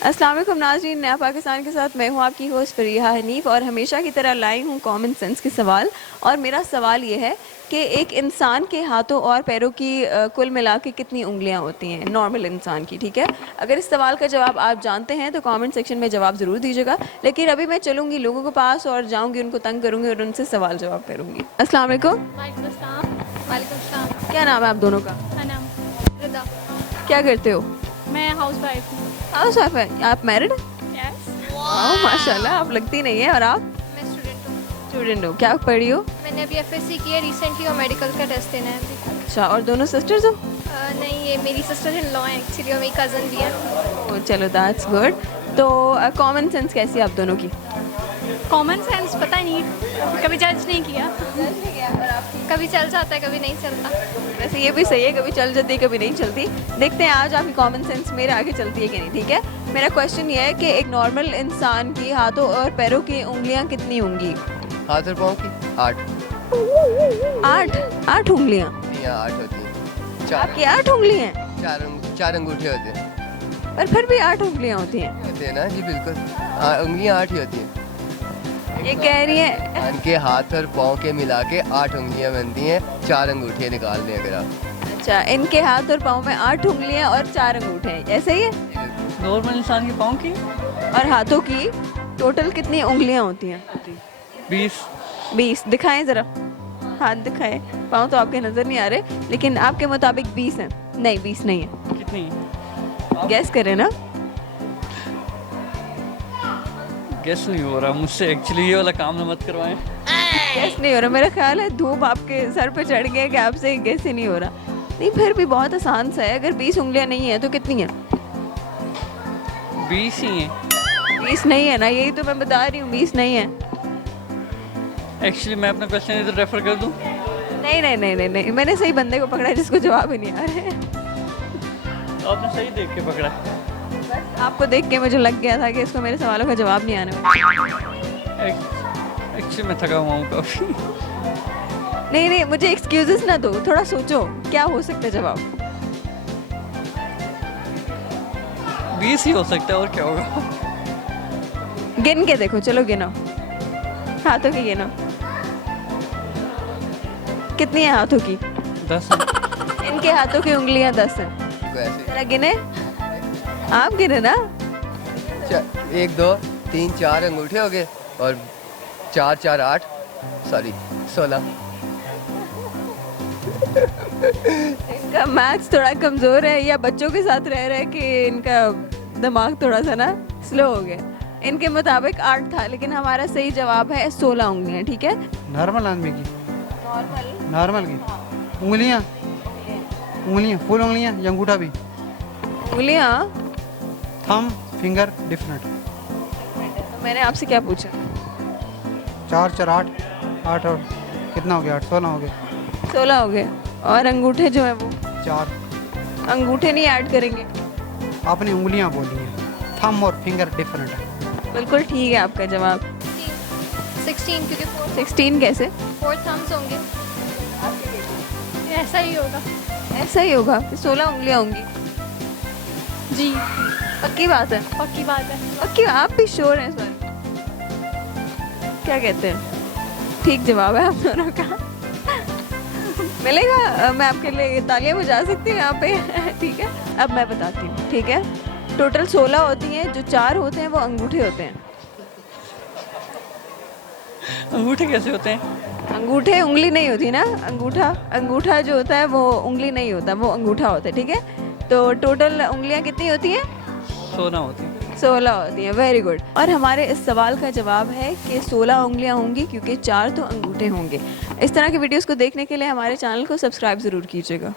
अस्सलाम वालेकुम नाज़रीन, नया पाकिस्तान के साथ मैं हूँ आपकी होस्ट फरीहा हनीफ और हमेशा की तरह लाई हूँ कॉमन सेंस के सवाल। और मेरा सवाल ये है कि एक इंसान के हाथों और पैरों की कुल मिला के कितनी उंगलियाँ होती हैं नॉर्मल इंसान की, ठीक है। अगर इस सवाल का जवाब आप जानते हैं तो कमेंट सेक्शन में जवाब ज़रूर दीजिएगा। लेकिन अभी मैं चलूँगी लोगों के पास और जाऊँगी, उनको तंग करूँगी और उनसे सवाल जवाब करूँगी। अस्सलाम वालेकुम। वालेकुम अस्सलाम। वालेकुम अस्सलाम। क्या नाम है आप दोनों का? अनम। रिदा। क्या करते हो? मैं हाउस वाइफ हूँ। हाउस वाइफ है आप? मैरिड? यस। वाह माशाल्लाह, आप लगती नहीं है। और आप? मैं स्टूडेंट हूँ। स्टूडेंट हो, क्या पढ़ी हो? मैंने अभी एफएससी की है रिसेंटली और मेडिकल का टेस्ट देना है अभी। अच्छा, और दोनों सिस्टर्स हो? नहीं, ये मेरी सिस्टर इन लॉ है एक्चुअली और मेरी कज़न भी है। ओ, चलो दैट्स गुड। तो कॉमन सेंस कैसी है आप दोनों की? कॉमन सेंस पता नहीं, कभी जज नहीं किया। कभी चल जाता है, कभी नहीं चलता। वैसे ये भी सही है, कभी चल जाती है कभी नहीं चलती। देखते हैं आज आपकी कॉमन सेंस मेरे आगे चलती है कि नहीं, ठीक है। मेरा क्वेश्चन ये है कि एक नॉर्मल इंसान की हाथों और पैरों की उंगलियां कितनी होंगी? हाथ और पाँव की 8। 8 उंगलियां? 8 होती हैं। आपकी 8 उंगली हैं? चार अंगूठे होते हैं। पर फिर भी 8 उंगलियां होती हैं? होते हैं ना जी, बिल्कुल। हाँ, उंगलियां 8 ही होती हैं। ये कह रही है। इंसान के हाथ और पाँव के मिला के 8 उंगलियां बनती हैं। 4 अंगूठे निकाल दें अगर आप। अच्छा, इनके हाथ और पाँव में 8 उंगलियां और 4 अंगूठे हैं, ऐसे ही है? नॉर्मल इंसान के पाँव की और हाथों की टोटल कितनी उंगलियां होती हैं? 20। 20 दिखाएं जरा, हाथ दिखाएं। पाँव तो आपके नजर नहीं आ रहे, लेकिन आपके मुताबिक 20 हैं? नहीं, 20 नहीं है। कितनी? गैस करें ना। गेस नहीं हो रहा मुझसे, एक्चुअली ये वाला काम ना मत करवाएं। गैस नहीं हो रहा, मेरा ख्याल है धूप आपके सर पे चढ़ गया कि आपसे गैस ही नहीं हो रहा। नहीं, फिर भी बहुत आसान सा है। अगर 20 उंगलियां नहीं है तो कितनी है? 20 ही है। 20 नहीं है ना, यही तो मैं बता रही हूँ, 20 नहीं है। एक्चुअली मैं अपना क्वेश्चन इधर रेफर कर दूं। नहीं नहीं नहीं नहीं नहीं, मैंने सही बंदे को पकड़ा है जिसको जवाब ही नहीं आ रहा है। आपने सही देख के पकड़ा। आपको देख के मुझे लग गया था कि इसको मेरे सवालों का जवाब नहीं आने वाला। एक्चुअली मैं थका हुआ हूँ काफ़ी। नहीं नहीं, मुझे एक्सक्यूजेस ना दो, थोड़ा सोचो क्या हो सकता है जवाब। 20 ही हो सकता है, और क्या होगा। गिन के देखो, चलो गिनो, हाथों की गिनो। कितनी है हाथों की? 10। इनके हाथों की उंगलियां 10 हैं। वैसे जरा गिने, आप गिने ना। 1 2 3 4 अंगूठे हो गए और 4 4 8 सॉरी 16। इनका मैथ्स थोड़ा कमजोर है या बच्चों के साथ रह रहे कि इनका दिमाग थोड़ा सा ना स्लो हो गया। इनके मुताबिक 8 था, लेकिन हमारा सही जवाब है 16 उंगलियां, ठीक है। नॉर्मल आदमी की नॉर्मल की उंगलियां फुल उंगलियां या अंगूठा भी? उंगलियां। Thumb finger different. तो मैंने आपसे क्या पूछा? 4 4 8 और कितना हो गया? 8 16 हो गया। 16 हो गए। और अंगूठे जो है वो? 4। अंगूठे नहीं ऐड करेंगे? आपने उंगलियां बोली हैं, थंब और फिंगर डिफरेंट है। बिल्कुल ठीक है आपका जवाब। 16 क्योंकि 16 कैसे? 4 थम्स होंगे। ऐसा ही होगा। ऐसा ही होगा कि 16 उंगलियां होंगी। जी, पक्की बात है? पक्की बात है। पक्की? आप भी श्योर हैं इस बारे? क्या कहते हैं? ठीक जवाब है आप दोनों का। मिलेगा, मैं आपके लिए तालियां बजा सकती हूँ यहाँ पे। ठीक है, अब मैं बताती हूँ, ठीक है। टोटल 16 होती हैं, जो 4 होते हैं वो अंगूठे होते हैं। अंगूठे कैसे होते हैं? अंगूठे उंगली नहीं होती ना, अंगूठा जो होता है वो उंगली नहीं होता, वो अंगूठा होता है, ठीक है। तो टोटल उंगलियां कितनी होती हैं? 16 होती है। 16 होती हैं, वेरी गुड। और हमारे इस सवाल का जवाब है कि 16 उंगलियां होंगी क्योंकि 4 तो अंगूठे होंगे। इस तरह की वीडियोस को देखने के लिए हमारे चैनल को सब्सक्राइब ज़रूर कीजिएगा।